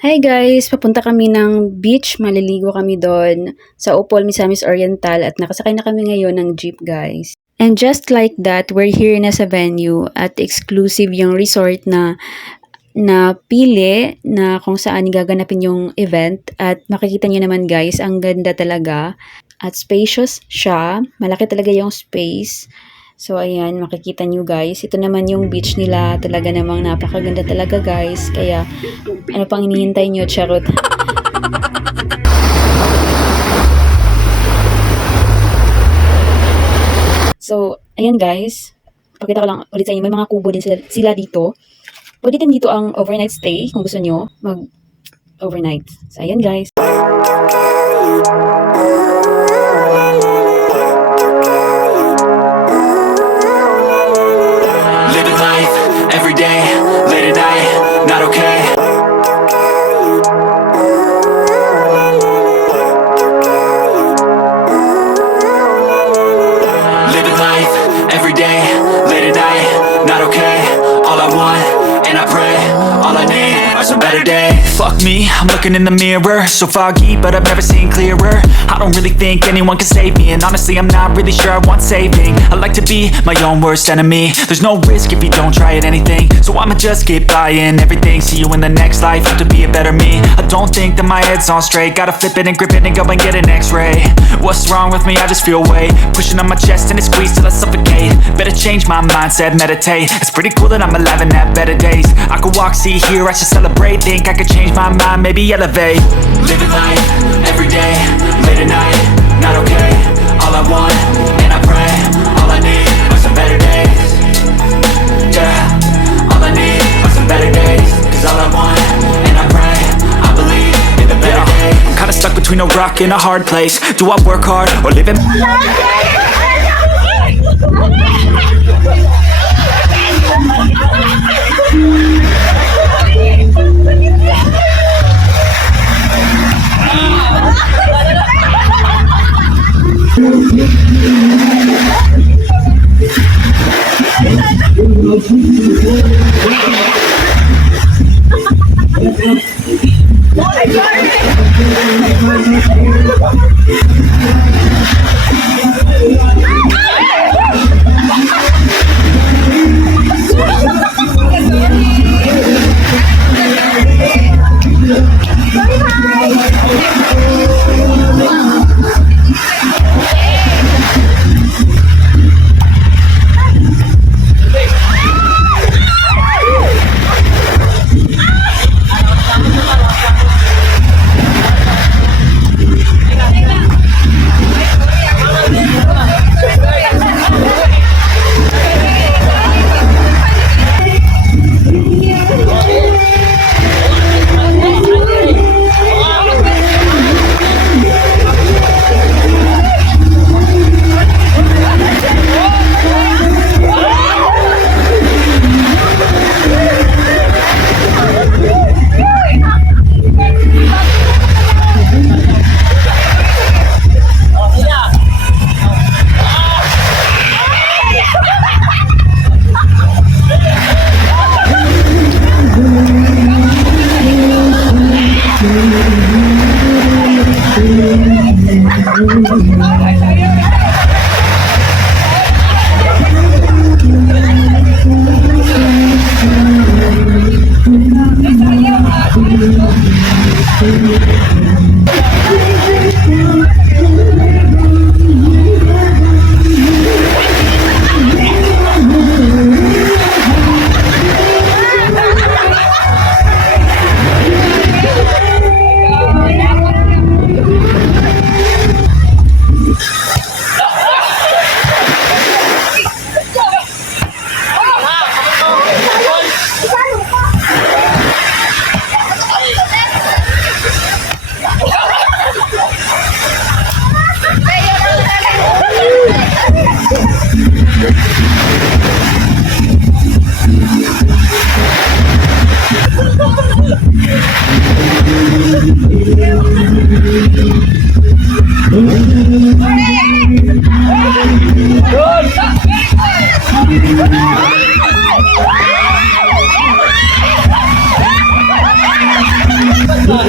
Hi guys! Papunta kami ng beach. Maliligo kami doon sa Upol, Misamis Oriental at nakasakay na kami ngayon ng jeep guys. And just like that, we're here na sa venue at exclusive yung resort na pili na kung saan gaganapin yung event at makikita nyo naman guys, ang ganda talaga at spacious siya. Malaki talaga yung space. So, ayan, makikita nyo guys. Ito naman yung beach nila. Talaga namang napakaganda talaga guys. Kaya, ano pang hinihintay nyo? Charot. So, ayan guys. Pakita ko lang ulit sa inyo. May mga kubo din sila dito. Pwede din dito ang overnight stay kung gusto nyo mag-overnight. So, ayan guys. Fuck me, I'm looking in the mirror. So foggy, but I've never seen clearer. I don't really think anyone can save me, and honestly I'm not really sure I want saving. I like to be my own worst enemy. There's no risk if you don't try at anything, so I'ma just keep buying everything. See you in the next life, have to be a better me. I don't think that my head's on straight. Gotta flip it and grip it and go and get an x-ray. What's wrong with me? I just feel weight pushing on my chest and it squeezes till I suffocate. Better change my mindset, meditate. It's pretty cool that I'm alive and have better days. I could walk, see, hear, I should celebrate. Think I could change my mind, maybe elevate. Living life, everyday, late at night, not okay. All I want, and I pray, all I need are some better days. Yeah, all I need are some better days. Cause all I want, and I pray, I believe in the better days. I'm kinda stuck between a rock and a hard place. Do I work hard or live in...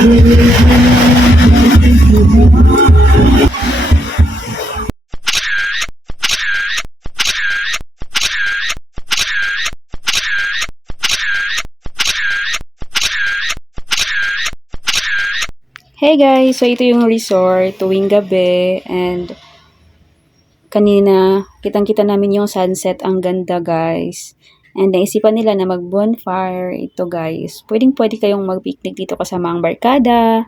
Hey guys, so ito yung resort tuwing gabi and kanina kitang-kita namin yung sunset, ang ganda guys. And naisipan nila na mag-bonfire ito guys. Pwedeng-pwede kayong mag-picnic dito kasama ang barkada,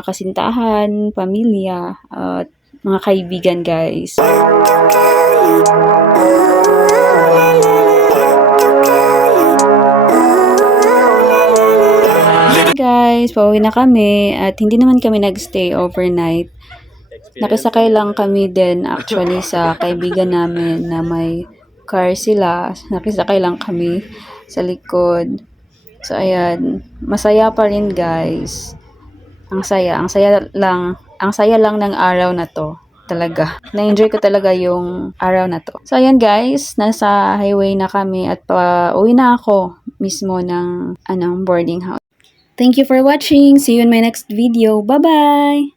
kasintahan, pamilya, at mga kaibigan guys. Guys, pauwi na kami at hindi naman kami nagstay overnight. Nakisakay lang kami din actually sa kaibigan namin na may car sila. Nakisakay lang kami sa likod. So ayan, masaya pa rin guys. Ang saya lang ng araw na to. Talaga. Na-enjoy ko talaga yung araw na to. So ayan guys, nasa highway na kami at pauwi na ako mismo ng boarding house. Thank you for watching. See you in my next video. Bye-bye!